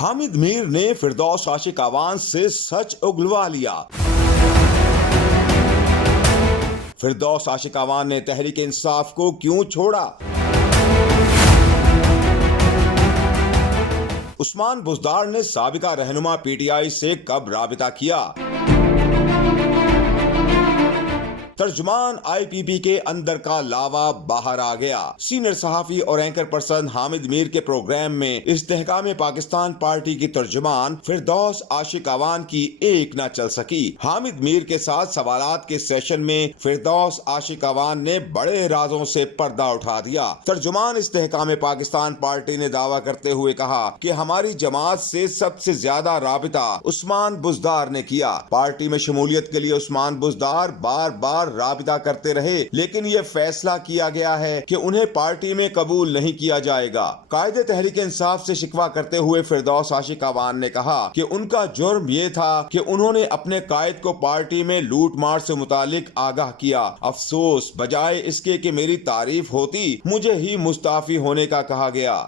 حامد میر نے فردوس عاشق اعوان سے سچ اگلوا لیا۔ فردوس عاشق اعوان نے تحریک انصاف کو کیوں چھوڑا؟ عثمان بزدار نے سابقہ رہنما پی ٹی آئی سے کب رابطہ کیا؟ ترجمان آئی پی پی کے اندر کا لاوا باہر آ گیا۔ سینئر صحافی اور اینکر پرسن حامد میر کے پروگرام میں استحکام پاکستان پارٹی کی ترجمان فردوس عاشق اعوان کی ایک نہ چل سکی۔ حامد میر کے ساتھ سوالات کے سیشن میں فردوس عاشق اعوان نے بڑے رازوں سے پردہ اٹھا دیا۔ ترجمان استحکام پاکستان پارٹی نے دعویٰ کرتے ہوئے کہا کہ ہماری جماعت سے سب سے زیادہ رابطہ عثمان بزدار نے کیا۔ پارٹی میں شمولیت کے لیے عثمان بزدار بار بار رابطہ کرتے رہے، لیکن یہ فیصلہ کیا گیا ہے کہ انہیں پارٹی میں قبول نہیں کیا جائے گا۔ قائد تحریک انصاف سے شکوہ کرتے ہوئے فردوس عاشق اعوان نے کہا کہ ان کا جرم یہ تھا کہ انہوں نے اپنے قائد کو پارٹی میں لوٹ مار سے متعلق آگاہ کیا۔ افسوس، بجائے اس کے کہ میری تعریف ہوتی، مجھے ہی مستعفی ہونے کا کہا گیا۔